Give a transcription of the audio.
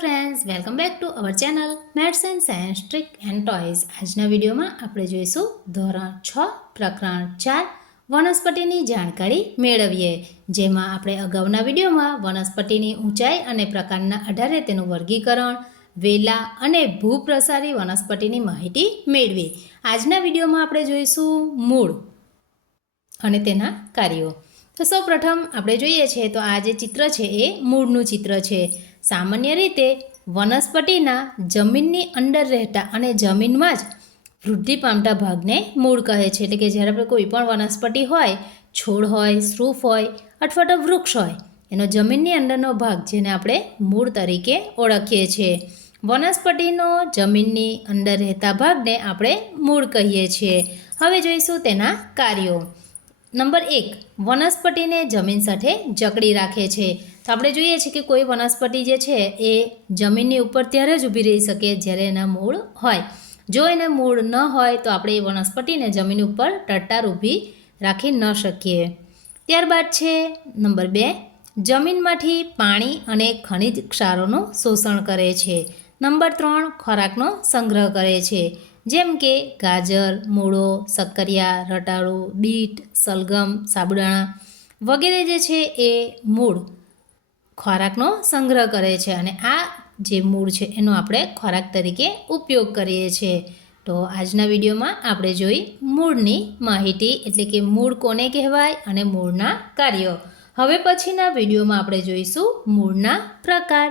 Friends, welcome back to our channel maths and science trick and toys. આજના વિડીયોમાં આપણે જોઈશું ધોરણ 6 પ્રકરણ 4 વનસ્પતિની જાણકારી મેળવીએ, જેમાં આપણે અગાઉના વિડીયોમાં વનસ્પતિની ઊંચાઈ અને પ્રકારના આધારે તેનું વર્ગીકરણ, વેલા અને ભૂપ્રસારી વનસ્પતિની માહિતી મેળવી. આજના વિડીયોમાં આપણે જોઈશું મૂળ અને તેના કાર્યો. તો સૌપ્રથમ આપણે જોઈએ છીએ તો આ જે ચિત્ર છે એ મૂળનું ચિત્ર છે. સામાન્ય રીતે વનસ્પતિના જમીનની અંદર રહેતા અને જમીનમાં જ વૃદ્ધિ પામતા ભાગને મૂળ કહે છે. એટલે કે જ્યારે આપણે કોઈ પણ વનસ્પતિ હોય, છોડ હોય, સૃફ હોય અથવા તો વૃક્ષ હોય, એનો જમીનની અંદરનો ભાગ જેને આપણે મૂળ તરીકે ઓળખીએ છીએ. વનસ્પતિનો જમીનની અંદર રહેતા ભાગને આપણે મૂળ કહીએ છીએ. હવે જોઈશું તેના કાર્યો. નંબર 1, વનસ્પતિને જમીન સાથે જકડી રાખે છે. તો આપણે જોઈએ છીએ કે કોઈ વનસ્પતિ જે છે એ જમીનની ઉપર ત્યારે જ ઊભી રહી શકે જ્યારે એના મૂળ હોય. જો એને મૂળ ન હોય તો આપણે એ વનસ્પતિને જમીન ઉપર ટટ્ટાર ઊભી રાખી ન શકીએ. ત્યારબાદ છે નંબર 2, જમીનમાંથી પાણી અને ખનિજ ક્ષારોનું શોષણ કરે છે. નંબર 3, ખોરાકનો સંગ્રહ કરે છે. જેમ કે ગાજર, મૂળો, શક્કરિયા, રતાળુ, બીટ, સલગમ, સાબુદાણા વગેરે જે છે એ મૂળ ખોરાકનો સંગ્રહ કરે છે અને આ જે મૂળ છે એનો આપણે ખોરાક તરીકે ઉપયોગ કરીએ છીએ. તો આજના વિડીયોમાં આપણે જોઈ મૂળની માહિતી, એટલે કે મૂળ કોને કહેવાય અને મૂળના કાર્યો. હવે પછીના વિડીયોમાં આપણે જોઈશું મૂળના પ્રકાર.